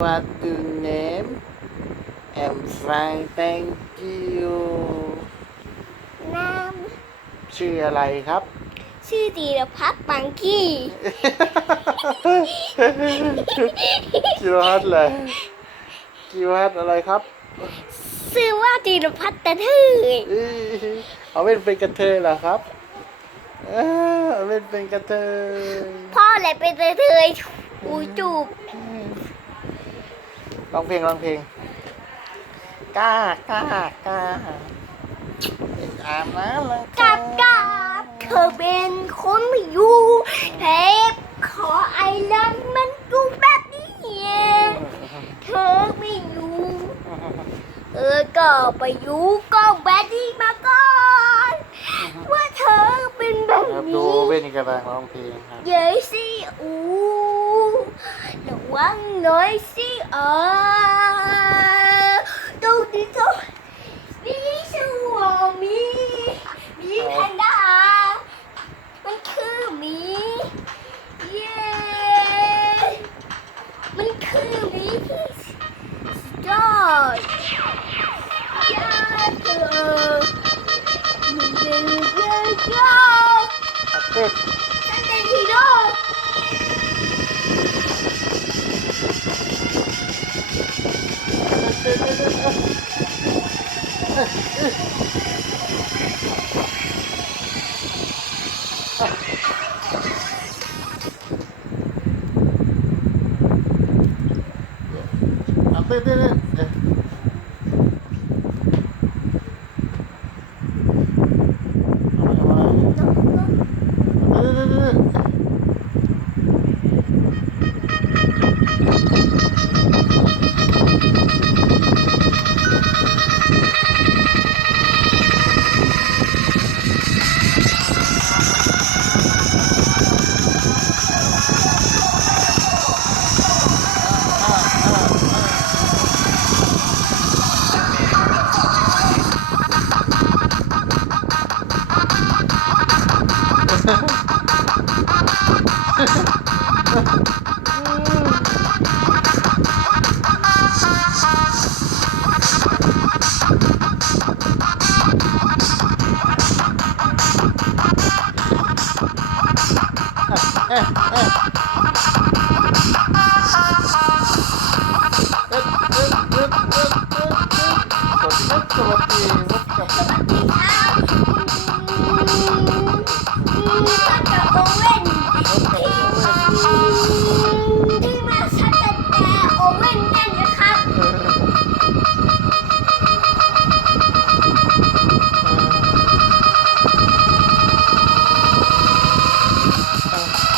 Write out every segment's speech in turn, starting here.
What to name? I'm fine, thank you. น้ชื่ออะไรครับำชื่อธีรพัฒน์ปังกี้ กิวัตเลยกิวัตอะไรครับชื่อว่าธีรพัฒน์ตะทืออื้อเอาเป็นเป็นกระเทยเหรอครับเอ้อเอาเป็นเป็นกระเทยพ่อแหละเป็นตะเทยอูจูบ ร้องเพลงร้องเพลงกล้ากล้ากล้าเป็นอาบน้ำแล้วกับกับเธอเป็นคนไม่อยู่เทปขอไอรันมันดูแบบนี้เธอไม่อยู่เออก็ไปอยู่กล้องแบบนี้มาก่อนว่าเธอเป็นแบบครับดูนี้เว้นกำลังร้องเพลงครับเย้สิอูระวังหน่อยสิ เออดูดิโตมีชื่อว่ามีมีแพนด้ามันคือหมีเย้มันคือหมีที่สุดยอดยอดเธอมันเป็นเรื่องยอด あ、ででで、ね。ええええ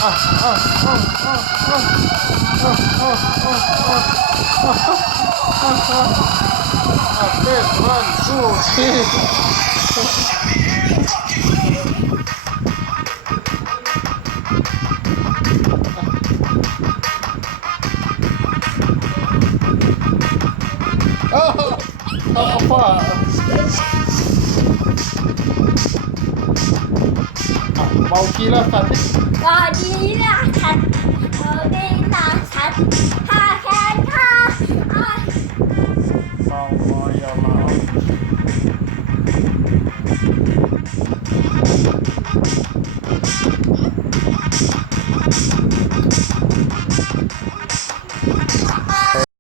Oh, oh, oh. เอาเอาเอาพ่อเอาเมาคีแล้วสัตว์ที่ก็ดีนะชัดเออดีนะชัดถ้า